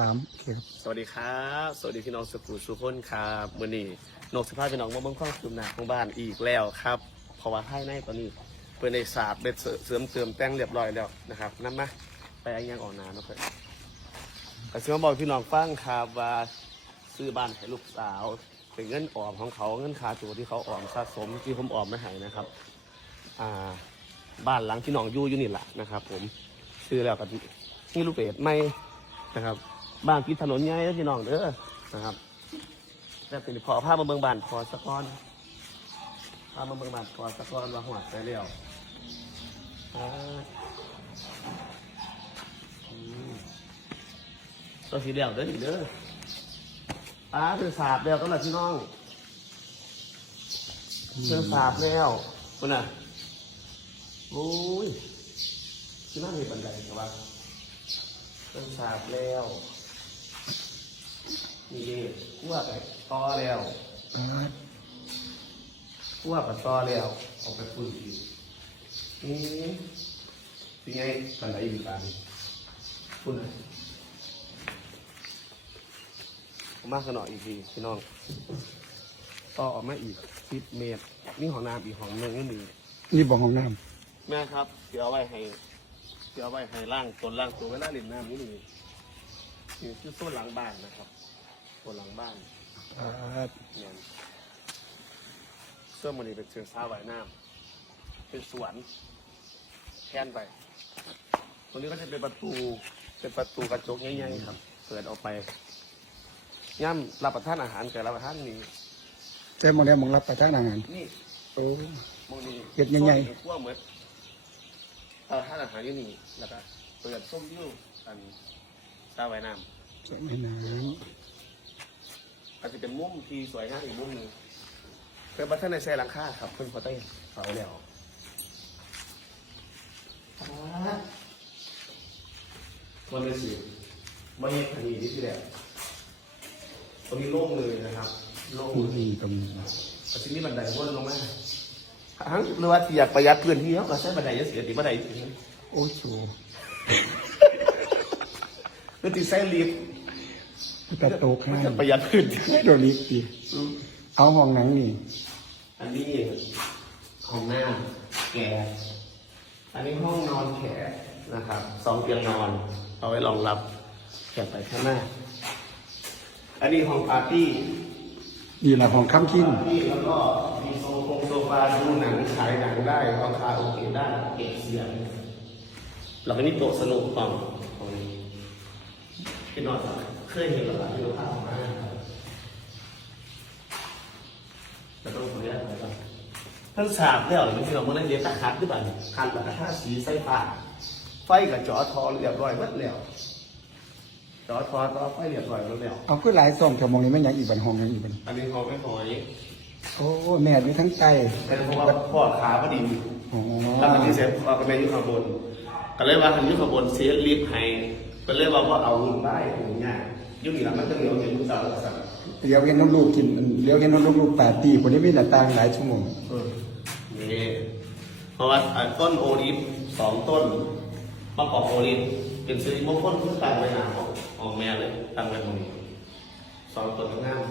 สามสวัสดีครับ สวัสดีพี่น้องสุขุสุขคนครับมื่อนี้นกสภาพพี่น้องมาเบิ่งข้องคืมหนาของบ้านอีกแล้วครับ เพราะว่าภายในตอนนี้เพื่อนในศาสตร์เบ็ดเสริมเติมแต่งเรียบร้อยแล้วนะครับนั่นมาไปอันยังออกนาเนาะเพื่อนก็ซื้อมาบอกพี่น้องฟังครับว่าซื้อบ้านให้ลูกสาว เป็นเงินออมของเขาเงินคาตัวที่เขาออมสะสมที่ผมออมไม่ให้นะครับอ่าบ้านหลังที่น้องอยู่อยู่นี่แหละนะครับ ผมซื้อแล้วก็นี่ลูกเป็ดไม่นะครับ บ้านพิดถนนใหญ่เด้อพี่น้องเด้อนะครับแล้วเป็นพอพามาเมืองบ้านพอสะก้อนพาพมาเมืองบ้านพอสะก้อนว่าหัวใจเรียวตัวสีเดียวเด้อนี่เด้ออ่าเป็นสาบแล้วก็แหละพี่น้องเป็นสาบแล้วคุณน่ะโอ้ยที่นั่นมีบันไดใช่ปะเป็นสาบแล้ว นี่ดิคั่วไปต่อแล้วอ่าคั่วไปต่อแล้วเออกไปฝุ่นอีกนี่เป็นไงกันไหนอยู่กันฝุ่นอะไรเอามากกันหน่อยอีกทีพี่น้องต่อออกมาอีกสิบเมตร นี่ของน้ำอีกของหนึงก็มีนี่บอกของน้แม่ครับเดี๋ยวเอาไว้ให้เดี๋ยวเอาไว้ให้ล่างตนล่างตัวเวลาเล่นน้ำนี่นี่นี่คือโซนหลังบ้านนะครับ โซนหลังบ้านำอ่าเนี่ยเสื้อมันนี่เป็นเชิงซ้าไว้น้ำเป็นสวนแค่นไป ตรงนี้ก็จะเป็นประตู เป็นประตูกระจกใหญ่ๆครับ เปิดออกไปย่ำรับประทานอาหารกับรับประทานนี้เจ้ามองได้มองรับประทานอาหาร นี่โอ้มองนี่เฮ็ดใหญ่ๆส้มขั้วเหมือนรับประทานอาหารอยู่นี่แล้วก็เปิดส้มยิ้วอันซ้าไว้น้ำสมัยน้อาจจะเป็นมุมที่สวยงามอีกมุมหนึงเป็นบัตรในแซ่หลังคาครับเพิ่นพอได้เสาแล้ววันนี้สิไม่เห็นอันนี้นี่คือแบบตรงนี้โล่งเลยนะครับโล่งำผู้ดีตรงนี้แต่ทีนี้บันไดวนลงมาทั้งหรือว่าที่อยากประหยัดพื้นที่เขาก็ใช้บันไดเยอะเสียติบันไดจริงโอ้โหๆคือติใช้ลิฟต์ ตะโตกมันให้จะประหยัดพื้นที่ไม่โดนลิฟต์ดีเอาห้องหนังนี่ อันนี้ห้องหน้าแก อันนี้ห้องนอนแขกนะครับสองเตียงนอน เอาไว้รองรับแขกไปข้างหน้า อันนี้ห้องปาร์ตี้ นี่แหละห้องค้ำคิ้นปาร์ตี้แล้วก็มีโซฟงโซฟาดูหนังขายหนังได้ห้องคาราโอเกะได้เก็บเสียงแล้วก็นี่โต๊ะสนุกของของนี้ที่นอน เคยเห็นหรือเปล่าที่เราพาออกมาจะต้องขออนุญาตอะไรบ้างท่านสาบแล้วหรือบางทีเราเมื่อนั้นเรียนตะคัดหรือเปล่าเนี่ยคันแบบท่าสีไฟฟ้าไฟกับจอทอเรียบร้อยหมดแล้วจอทอต่อไฟเรียบร้อยหมดแล้วเอาคือหลายซองแถวมองนี้ไม่ยังอีกบันห้องยังอีกบันอันนี้เขาไม่หอยโอ้แม่อยู่ทั้งใจเป็นเพราะว่าพ่อขาพอดีอ๋อแล้วมันที่เสร็จพ่อกับแม่อยู่ข้างบนก็เลยว่าคันอยู่ข้างบนเสียลิฟต์ให้ก็เลยว่าว่าเอาลุงได้ถึงง่าย ยุ่งอีกแล้วมันก็เหนียวเห็นลูกสาวลูกสาวเดี๋ยวเห็นน้องลูกกินเดี๋ยวเห็นน้องลูกปาร์ตี้คนนี้มีหน้าต่างหลายชั่วโมงเออนี่เพราะว่าอ่าต้นโอลิฟสองต้นประกอบโอลิฟเป็นสิริมงคลเพื่อตั้งไว้หนาของของแม่เลยตั้งไว้ตรงนี้สองต้นงาม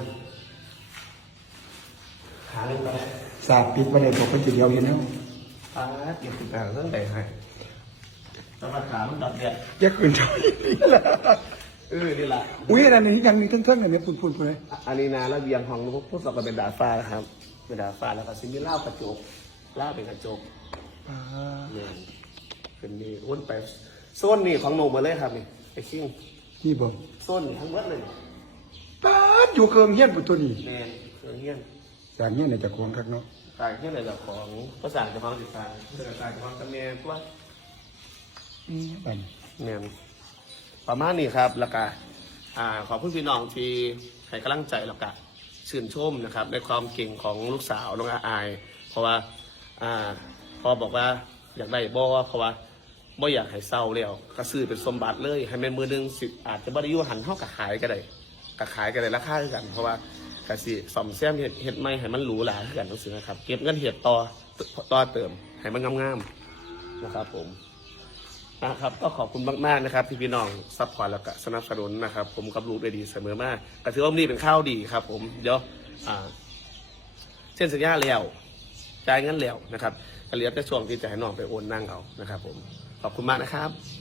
หาเรื่องไปสาบปิดประเด็นบอกว่าจะเดียวเห็นแล้วป้าดเดี๋ยวคุณอ่านเรื่องไหนให้สมัครขามันดับเดียดแยกอื่นเท่านี้ละ เออนี่แหละอุ้ยอันนี้ยังมีทั้งๆอันนี้ปุ่นๆพุ่นเลยอันนี้นะระเบียงของพวกพวกเราก็เป็นดาดฟ้านะครับ เป็นดาดฟ้าแล้วก็ซิมีเหล้ากระจกเหล้าเป็นกระจกอ่าเนี่ยเป็นนี่อ้วนไปโซนนี่ของหนูหมาเลยครับนี่ไอ้คิงที่บอกโซนนี่ทั้งหมดเลยป้าดอยู่เคิงเฮียนบุตัวนี้แน่เครื่องเฮียนจากเฮียนเนี่ยจะควงคักเนาะต่างเฮียนอะไรจากของภาษาจะฟังติดตามภาษาจะฟังตำเนียงว่าอืมบันเนี่ย ประมาณนี้ครับแล้วก็อ่าขอบคุณพี่น้องที่ให้กำลังใจแล้วก็ชื่นชมนะครับ ในความเก่งของลูกสาวน้องอาอาย เพราะว่าอ่าพอบอกว่าอยากได้บ่เพราะว่าบ่อยากให้เศร้าแล้วก็ซื้อเป็นสมบัติเลย ให้แม่นมือหนึงสิอาจจะบ่ได้อยู่หันเท่ากับขายก็ได้กับขายก็ได้ราคาคือกัน เพราะว่ากสิสอมแซมเห็ดเห็ดไม่ให้มันหรูหราคือกันทั้งสิ้นนะครับ เก็บเงินเห็ดต่อต่อเติมให้มันงามๆนะครับผม นะครับก็ขอบคุณมากๆนะครับที่พี่น้องซัพพอร์ตแล้วก็สนับสนุนนะครับ ผมกับลูกได้ดีเสมอมากก็ถือว่านี่เป็นข้าวดีครับ ผมเดี๋ยวอ่าเส้นสัญญาแล้วจ่ายเงินแล้วนะครับก็เหลือแต่ช่วงที่จะให้น้องไปโอนนั่งเอานะครับ ผมขอบคุณมากนะครับ